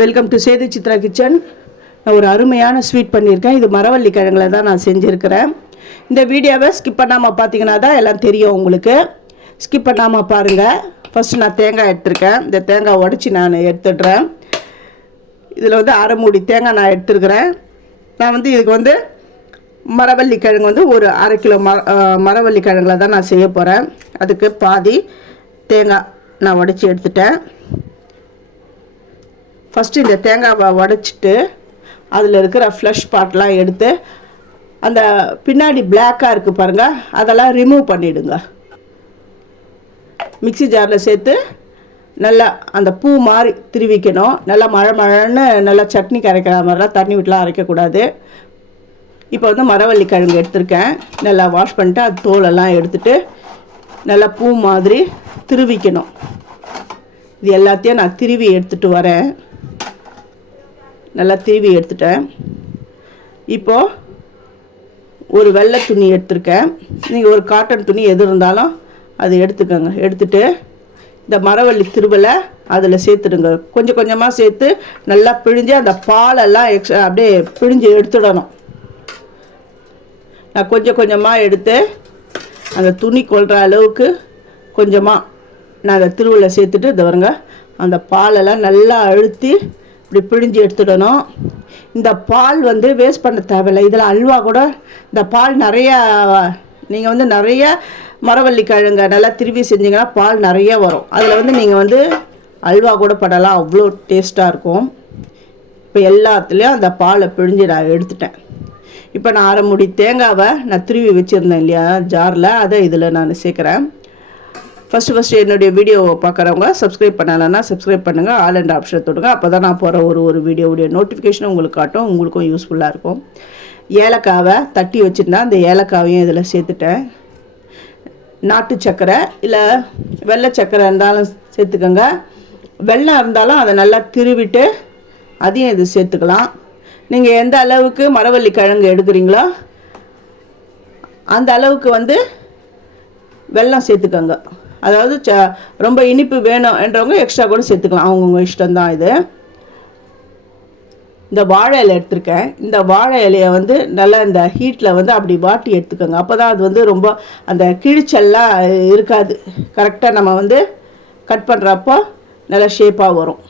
Welcome to Sethu Chitra kitchen. நான் ஒரு அருமையான ஸ்வீட் பண்ணியிருக்கேன். இது மரவள்ளி கிழங்குல தான் நான் செஞ்சுருக்கிறேன். இந்த வீடியோவை ஸ்கிப் பண்ணாமல் பார்த்தீங்கன்னா தான் எல்லாம் தெரியும் உங்களுக்கு. ஸ்கிப் பண்ணாமல் பாருங்கள். ஃபஸ்ட்டு நான் தேங்காய் எடுத்துருக்கேன். இந்த தேங்காய் உடச்சி நான் எடுத்துடுறேன். இதில் வந்து அரை மூடி தேங்காய் நான் எடுத்துருக்கிறேன். நான் வந்து இதுக்கு வந்து மரவள்ளி கிழங்கு வந்து ஒரு அரை கிலோ மரவள்ளி கிழங்குல தான் நான் செய்ய போகிறேன். அதுக்கு பாதி தேங்காய் நான் உடச்சி எடுத்துட்டேன். ஃபஸ்ட்டு இந்த தேங்காவை உடச்சிட்டு அதில் இருக்கிற ஃப்ளஷ் பார்ட்லாம் எடுத்து அந்த பின்னாடி பிளாக்காக இருக்குது பாருங்கள், அதெல்லாம் ரிமூவ் பண்ணிவிடுங்க. மிக்ஸி ஜாரில் சேர்த்து நல்லா அந்த பூ மாதிரி திருவிக்கணும். நல்லா மழைன்னு நல்லா சட்னி கரைக்கிற மாதிரிலாம் தண்ணி விட்டுலாம் அரைக்கக்கூடாது. இப்போ வந்து மரவள்ளி கிழங்கு எடுத்திருக்கேன். நல்லா வாஷ் பண்ணிட்டு அது தோலெல்லாம் எடுத்துகிட்டு நல்லா பூ மாதிரி திருவிக்கணும். இது எல்லாத்தையும் நான் திருவி எடுத்துகிட்டு வரேன். நல்லா திருவி எடுத்துட்டேன். இப்போது ஒரு வெள்ளை துணி எடுத்திருக்கேன். நீங்கள் ஒரு காட்டன் துணி எது இருந்தாலும் அது எடுத்துக்கோங்க. எடுத்துகிட்டு இந்த மரவள்ளி திருவலை அதில் சேர்த்துடுங்க. கொஞ்சம் கொஞ்சமாக சேர்த்து நல்லா பிழிஞ்சு அந்த பாலெல்லாம் அப்படியே பிழிஞ்சு எடுத்துடணும். நான் கொஞ்சம் கொஞ்சமாக எடுத்து அந்த துணி கொள்கிற அளவுக்கு கொஞ்சமாக நான் அந்த திருவலை சேர்த்துட்டு இது வருங்க அந்த பாலெல்லாம் நல்லா அழுத்தி இப்படி பிழிஞ்சு எடுத்துடணும். இந்த பால் வந்து வேஸ்ட் பண்ண தேவையில்லை. இதில் அல்வா கூட இந்த பால் நிறையா நீங்கள் வந்து நிறைய மரவள்ளி கிழங்க நல்லா திருவி செஞ்சிங்கன்னா பால் நிறைய வரும். அதில் வந்து நீங்கள் வந்து அல்வா கூட படலாம், அவ்வளோ டேஸ்ட்டாக இருக்கும். இப்போ எல்லாத்துலேயும் அந்த பாலை பிழிஞ்சு நான் எடுத்துட்டேன். இப்போ நான் அரை மூடி தேங்காவை நான் திருவி வச்சுருந்தேன் இல்லையா ஜாரில், அதை இதில் நான் சேர்க்குறேன். ஃபஸ்ட்டு என்னுடைய வீடியோவை பார்க்குறவங்க சப்ஸ்கிரைப் பண்ணலைன்னா சப்ஸ்கிரைப் பண்ணுங்கள். ஆல் அண்ட் ஆப்ஷன் தொடுங்க. அப்போ தான் நான் போகிற ஒரு வீடியோவுடைய நோட்டிஃபிகேஷனும் உங்களுக்கு காட்டும், உங்களுக்கும் யூஸ்ஃபுல்லாக இருக்கும். ஏலக்காவை தட்டி வச்சுருந்தா அந்த ஏலக்காவையும் இதில் சேர்த்துட்டேன். நாட்டு சர்க்கரை இல்லை வெள்ளை சர்க்கரை இருந்தாலும் சேர்த்துக்கோங்க. வெல்லம் இருந்தாலும் அதை நல்லா திருவிட்டு அதையும் இது சேர்த்துக்கலாம். நீங்கள் எந்த அளவுக்கு மரவள்ளி கிழங்கு எடுக்கிறீங்களோ அந்த அளவுக்கு வந்து வெல்லம் சேர்த்துக்கோங்க. அதாவது ரொம்ப இனிப்பு வேணும் என்றவங்க எக்ஸ்ட்ரா கூட சேர்த்துக்கலாம், அவங்கவுங்க இஷ்டம்தான். இது இந்த வாழை இலை எடுத்திருக்கேன். இந்த வாழை இலையை வந்து நல்லா இந்த ஹீட்டில் வந்து அப்படி வாட்டி எடுத்துக்கோங்க. அப்போ தான் அது வந்து ரொம்ப அந்த கிழிச்செல்லாம் இருக்காது. கரெக்டாக நம்ம வந்து கட் பண்ணுறப்போ நல்லா ஷேப்பாக வரும்.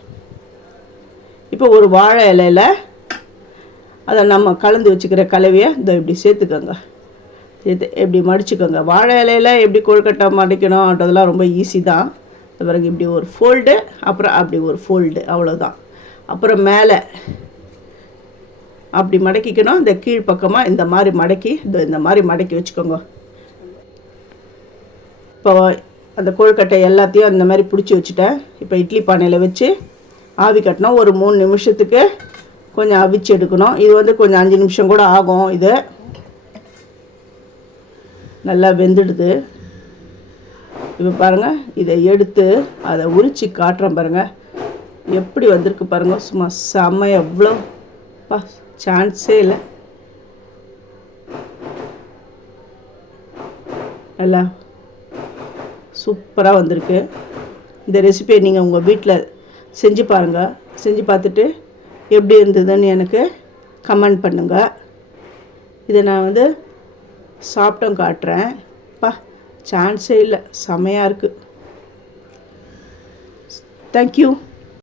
இப்போ ஒரு வாழை இலையில் அதை நம்ம கலந்து வச்சுக்கிற கலவையை இந்த இப்படி சேர்த்துக்கோங்க. இது எப்படி மடிச்சுக்கோங்க. வாழை இலையில் எப்படி கொழுக்கட்டை மடிக்கணும்ன்றதெல்லாம் ரொம்ப ஈஸி தான். பிறகு இப்படி ஒரு ஃபோல்டு, அப்புறம் அப்படி ஒரு ஃபோல்டு, அவ்வளோதான். அப்புறம் மேலே அப்படி மடக்கிக்கணும். இந்த கீழ்ப்பக்கமாக இந்த மாதிரி மடக்கி இந்த மாதிரி மடக்கி வச்சுக்கோங்க. இப்போ அந்த கொழுக்கட்டை எல்லாத்தையும் இந்த மாதிரி பிடிச்சி வச்சுட்டேன். இப்போ இட்லி பானையில் வச்சு ஆவி கட்டணும். ஒரு 3 நிமிஷத்துக்கு கொஞ்சம் அவிச்சு எடுக்கணும். இது வந்து கொஞ்சம் 5 நிமிஷம் கூட ஆகும். இது நல்லா வெந்துடுது. இப்போ பாருங்கள், இதை எடுத்து அதை உரித்து காட்டுறேன் பாருங்கள் எப்படி வந்திருக்கு பாருங்கள். சும்மா செம்ம, எவ்வளோ சான்ஸே இல்லை. நல்லா சூப்பராக வந்திருக்கு. இந்த ரெசிபியை நீங்கள் உங்கள் வீட்டில் செஞ்சு பாருங்கள். செஞ்சு பார்த்துட்டு எப்படி இருந்ததுன்னு எனக்கு கமெண்ட் பண்ணுங்கள். இதை நான் வந்து சாப்பிட்டும் காட்டுறேன். சான்ஸே இல்லை, செமையாக இருக்குது. தேங்க்யூ.